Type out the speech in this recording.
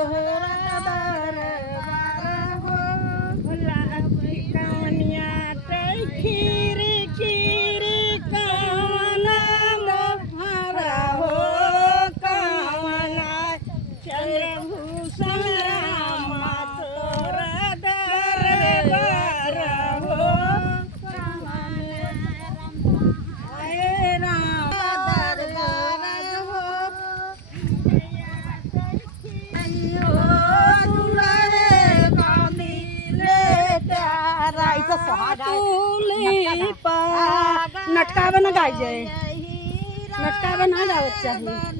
तोहरा दरबार हो गुलाबी कवनिया के खीरी खीरी कवना मोहरा हो कवना चंद्रभूषण रामा तोरा दरबार हो हे राम दरबार हो नटका बना गाय जाए नटका बना जावत चाहिए